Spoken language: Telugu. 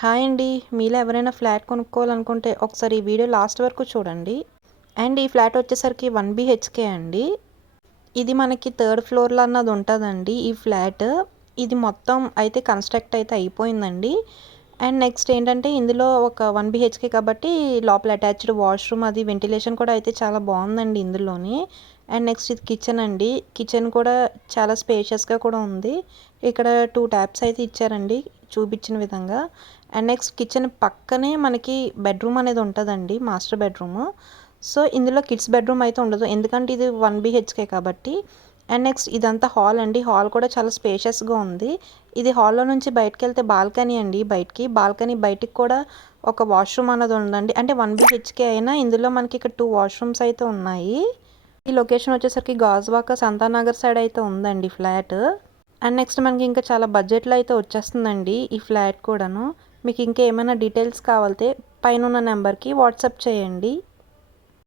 హాయ్ అండి. మీలో ఎవరైనా ఫ్లాట్ కొనుక్కోవాలనుకుంటే ఒకసారి ఈ వీడియో లాస్ట్ వరకు చూడండి. అండ్ ఈ ఫ్లాట్ వచ్చేసరికి 1 BHK అండి. ఇది మనకి థర్డ్ ఫ్లోర్లో అన్నది ఉంటుందండి ఈ ఫ్లాట్. ఇది మొత్తం అయితే కన్స్ట్రక్ట్ అయితే అయిపోయిందండి. అండ్ నెక్స్ట్ ఏంటంటే ఇందులో ఒక 1 BHK కాబట్టి లోపల అటాచ్డ్ వాష్రూమ్ అది వెంటిలేషన్ కూడా అయితే చాలా బాగుందండి ఇందులోని. అండ్ నెక్స్ట్ ఇది కిచెన్ అండి. కిచెన్ కూడా చాలా స్పేషియస్గా కూడా ఉంది. ఇక్కడ 2 ట్యాప్స్ అయితే ఇచ్చారండి చూపించిన విధంగా. అండ్ నెక్స్ట్ కిచెన్ పక్కనే మనకి బెడ్రూమ్ అనేది ఉంటుందండి, మాస్టర్ బెడ్రూమ్. సో ఇందులో కిడ్స్ బెడ్రూమ్ అయితే ఉండదు, ఎందుకంటే ఇది 1 BHK కాబట్టి. అండ్ నెక్స్ట్ ఇదంతా హాల్ అండి. హాల్ కూడా చాలా స్పేషియస్గా ఉంది. ఇది హాల్లో నుంచి బయటకు వెళ్తే బాల్కనీ అండి. బాల్కనీ బయటికి కూడా ఒక వాష్రూమ్ అన్నది ఉందండి. అంటే 1 BHK అయినా ఇందులో మనకి ఇక్కడ 2 వాష్రూమ్స్ అయితే ఉన్నాయి. ఈ లొకేషన్ వచ్చేసరికి గాజువాక సంతానగర్ సైడ్ అయితే ఉందండి ఫ్లాట్. అండ్ నెక్స్ట్ మనకి ఇంకా చాలా బడ్జెట్లో అయితే వచ్చేస్తుందండి ఈ ఫ్లాట్ కూడాను. మీకు ఇంకా ఏమైనా డీటెయిల్స్ కావాలంటే పైన ఉన్న నెంబర్కి వాట్సాప్ చేయండి.